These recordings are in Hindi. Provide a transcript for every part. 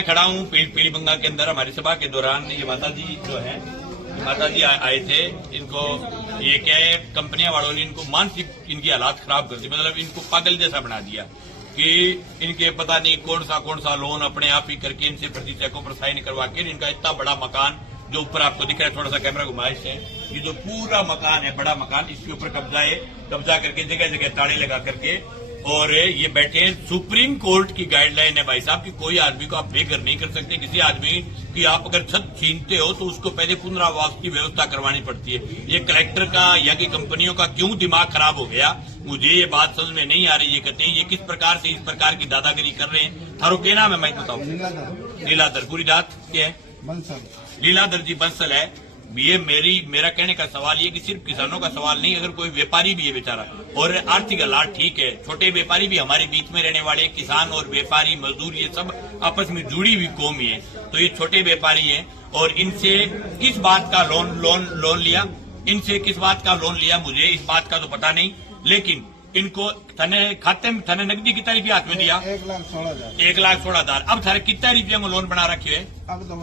मैं खड़ा हूँ पीलीबंगा के अंदर। हमारी सभा के दौरान ये माता जी जो है, माता जी आए थे। इनको ये क्या है, कंपनियां वालों ने इनको मानसिक इनकी हालात खराब कर दी, मतलब इनको पागल जैसा बना दिया कि इनके पता नहीं कौन सा लोन अपने आप ही करके इनसे प्रति चेकों पर साइन करवा के इनका इतना बड़ा मकान जो ऊपर आपको दिख रहा है, थोड़ा सा कैमरा घुमाइश है, ये जो पूरा मकान है, बड़ा मकान, इसके ऊपर कब्जा करके जगह जगह ताले लगा करके और ये बैठे हैं। सुप्रीम कोर्ट की गाइडलाइन है भाई साहब कि कोई आदमी को आप बेघर नहीं कर सकते। किसी आदमी की आप अगर छत छीनते हो तो उसको पहले पुनरावास की व्यवस्था करवानी पड़ती है। ये कलेक्टर का या कि कंपनियों का क्यों दिमाग खराब हो गया, मुझे ये बात समझ में नहीं आ रही है। कहते हैं ये किस प्रकार से इस प्रकार की दादागिरी कर रहे हैं। थारो के नाम है मैं बताऊँ? लीलाधर। पूरी जात क्या है? लीलाधर जी बंसल है। ये मेरा कहने का सवाल ये कि सिर्फ किसानों का सवाल नहीं, अगर कोई व्यापारी भी है बेचारा और आर्थिक हालात ठीक है, छोटे व्यापारी भी हमारे बीच में रहने वाले, किसान और व्यापारी मजदूर ये सब आपस में जुड़ी हुई कौम ही है। तो ये छोटे व्यापारी हैं और इनसे किस बात का लोन लिया, इनसे किस बात का लोन लिया मुझे इस बात का तो पता नहीं, लेकिन इनको खाते में थाने नकदी कितना रुपया हाथ में दिया? 1,16,000। अब थारे कितना रुपया में लोन बना रखे है? अब तो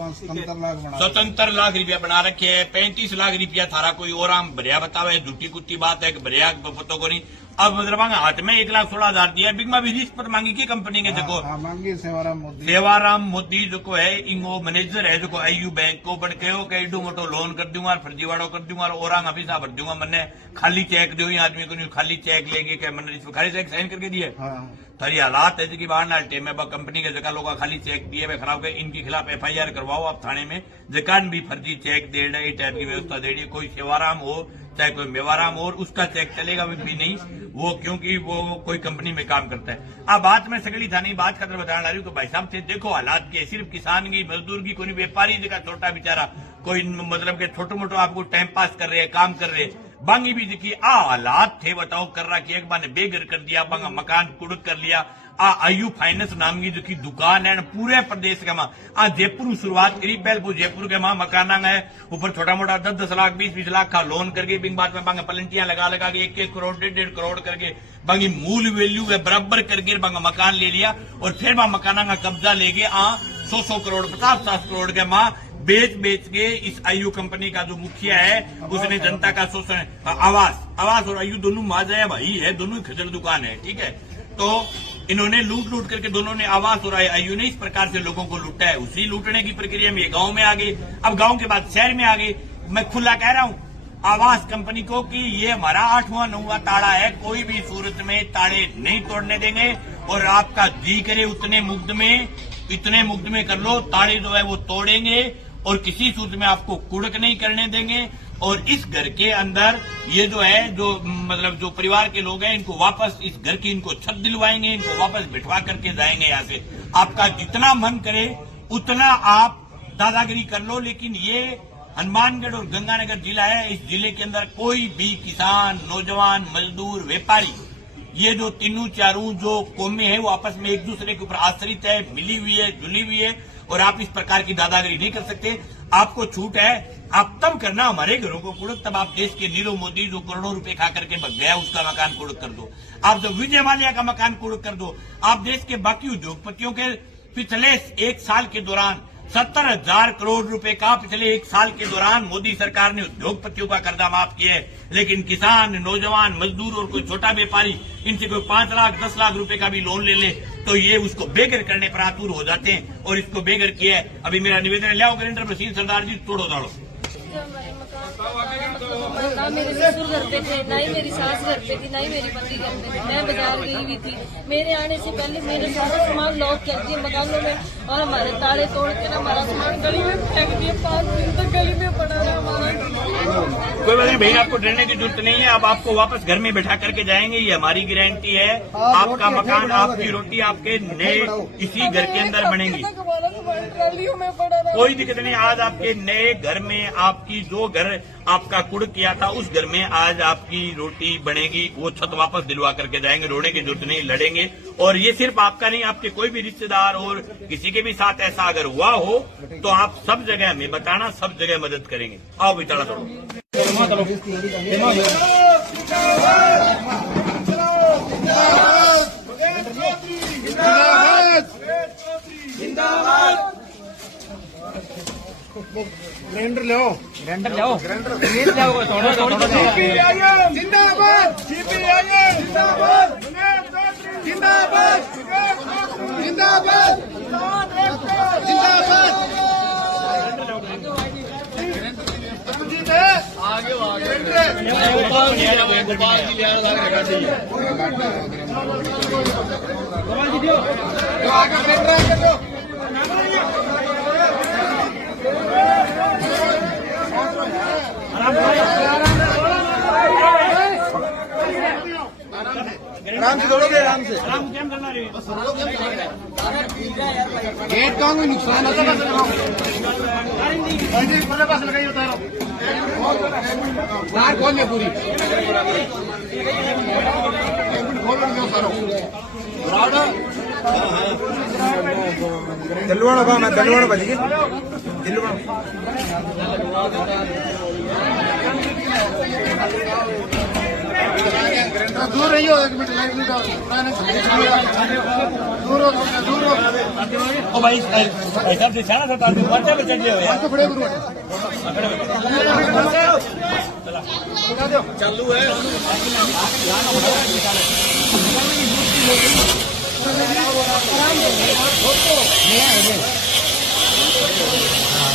77 लाख रुपया बना रखे है। 35 लाख रुपया थारा कोई और आम भरिया बतावे, झूठी कुत्ती बात है कि भरिया पतो को नहीं। अब मतलब हाथ में 1,16,000 दिया। बिगमा भी रिश्वत पर मांगी की कंपनी के देखो मांगी सेवाराम मोदी जो को है इंगो मैनेजर है जो आईयू बैंक को बढ़ के एडो मोटो लोन कर दूंगा, फर्जीवाड़ो कर दूंगा, और अफीसा भर दूंगा। मैंने खाली चेक दो आदमी को नहीं, खाली चेक लेंगे क्या मैंने रिश्वत खाली चेक साइन करके दिए। थारी हालात है कि बाहर ना हटे मैं कंपनी के जगह लोग खाली चेक दिए मैं खराब कर इनके खिलाफ FIR करवाओ आप थाने में। जकान भी फर्जी चेक दे रहे टाइप की व्यवस्था दे रही है। कोई सेवाराम हो चाहे कोई मेवाराम हो, उसका चेक चलेगा भी नहीं वो, क्योंकि वो कोई कंपनी में काम करता है। अब बात मैं सगली थानी बात खतर बताने ला रही हूँ कि भाई साहब थे देखो हालात के, सिर्फ किसान की मजदूर की कोई व्यापारी जगह छोटा बेचारा कोई मतलब के छोटो मोटो आपको टाइम पास कर रहे हैं, काम कर रहे हैं। बांगी भी देखिए हालात थे बताओ कर रहा कि एक बार ने बेघर कर दिया, बांगा मकान कुड़क कर लिया। आयु फाइनेंस नाम की जो की दुकान है पूरे प्रदेश के मां जयपुर शुरुआत करी पहले जयपुर के मां मकान है ऊपर छोटा मोटा 10-10 लाख 20-20 लाख का लोन करके बिंग बात में बांगा पलंटियां लगा के 1-1 करोड़ 1.5 करोड़ करके बांगी मूल वैल्यू है बराबर करके बांगा मकान ले लिया और फिर वहां मकाना का कब्जा लेके 100 करोड़ 50 करोड़ के मां बेच के इस आयु कंपनी का जो मुखिया है उसने जनता का शोषण आवास और आयु दोनों माजा भाई है, दोनों खजर दुकान है, ठीक है। तो इन्होंने लूट करके दोनों ने आवास और आयु ने इस प्रकार से लोगों को लूटा है। उसी लूटने की प्रक्रिया में ये गांव में आ गए, अब गांव के बाद शहर में आ गए। मैं खुला कह रहा हूं आवास कंपनी को कि ये हमारा 8वां 9वां ताड़ा है, कोई भी सूरत में ताड़े नहीं तोड़ने देंगे और आपका जी करे इतने मुग्ध में कर लो, ताड़े जो है वो तोड़ेंगे और किसी सूरत में आपको कुड़क नहीं करने देंगे। और इस घर के अंदर ये जो है जो मतलब जो परिवार के लोग हैं इनको वापस इस घर की इनको छत दिलवाएंगे, इनको वापस बिठवा करके जाएंगे यहाँ से। आपका जितना मन करे उतना आप दादागिरी कर लो, लेकिन ये हनुमानगढ़ और गंगानगर जिला है, इस जिले के अंदर कोई भी किसान, नौजवान, मजदूर, व्यापारी, ये जो तीनों चारों जो कौमें हैं वो आपस में एक दूसरे के ऊपर आश्रित है, मिली हुई है, जुली हुई है और आप इस प्रकार की दादागिरी नहीं कर सकते। आपको छूट है, आप तब करना हमारे घरों को कुड़क, तब आप देश के नीरव मोदी जो करोड़ों रुपए खा करके भग गया उसका मकान कुड़क कर दो, आप जो विजय माल्या का मकान कुड़क कर दो, आप देश के बाकी उद्योगपतियों के पिछले 1 साल के दौरान 70,000 करोड़ रुपए का पिछले 1 साल के दौरान मोदी सरकार ने उद्योगपतियों का कर्जा माफ किया है, लेकिन किसान, नौजवान, मजदूर और कोई छोटा व्यापारी इनसे कोई 5 लाख 10 लाख रुपए का भी लोन ले तो ये उसको बेघर करने पर आतुर हो जाते हैं और इसको बेघर किया है। अभी मेरा निवेदन है, लियाओ ग्राइंडर मशीन सरदार जी तोड़ो दाड़ो। ना मेरे ससुर घर पे थे, ना ही मेरी सास घर पे थी, ना ही मेरी पति घर पे थी। मैं बाजार गई हुई थी, मेरे आने से पहले मेरे सारा सामान लॉक कर दिए मकानों में और हमारे ताले तोड़ के हमारा सामान गली में फेंक दिए। 5 दिन तक गली में पड़ा रहा हमारा। कोई बात नहीं भाई, आपको डरने की जरूरत नहीं है। अब आपको वापस घर में बैठा करके जाएंगे, ये हमारी गारंटी है। आपका मकान, आपकी रोटी आपके नए इसी घर के अंदर बनेगी, कोई दिक्कत नहीं। आज आपके नए घर में आपकी जो घर आपका कुड़ किया था उस घर में आज आपकी रोटी बनेगी, वो छत वापस दिलवा करके जाएंगे, रोने की जरूरत नहीं, लड़ेंगे। और ये सिर्फ आपका नहीं, आपके कोई भी रिश्तेदार और किसी के भी साथ ऐसा अगर हुआ हो तो आप सब जगह हमें बताना, सब जगह मदद करेंगे। आओ बिताड़ा जिंदाबाद। ग्राइंडर लो जिंदाबाद सीपीआईएम जिंदाबाद जिंदाबाद जिंदाबाद जिंदाबाद आगे आराम से दौड़ोगे आराम से गेट का कोई नुकसान होता है पास लगाई होता है बाहर खोल ले पूरी खोल दिलवाड़ा बा मैं दिलवाड़ा बज गई दूर रहियो एक मिनट लाइट नहीं दूर हो ओ भाई साहब से छाना था तो मरते बच्चे हो यार तो बड़े गुरु चालू है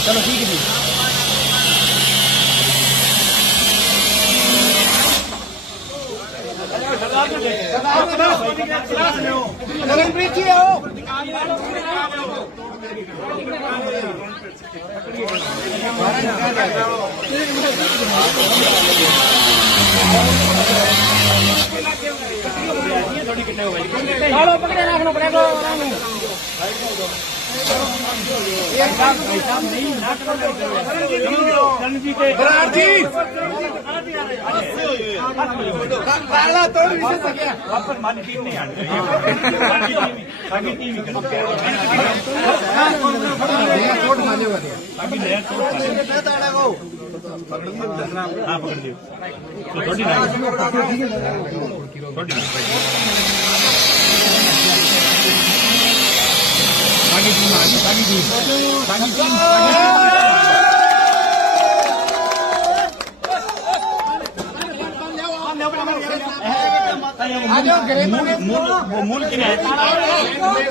चलो ठीक है जी प्रीत जी आओ काला तोड़ वापस मानी टीम नहीं आनी टीम ही तोड़ माने वाले बाकी नया तोड़ हाँ पकड़ लियो तो थोड़ी मूल की है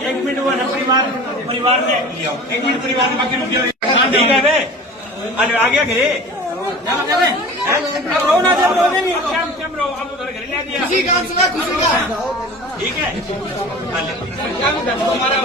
एक मिनट हुआ ना परिवार ने लिया एक मिनट परिवार ने बाकी रुक गया ठीक है बे आज आ गया घरे अब रो ना जब रोने नहीं क्या रो अब उधर घर ले दिया खुशी का आंसू है खुशी का ठीक है हमारा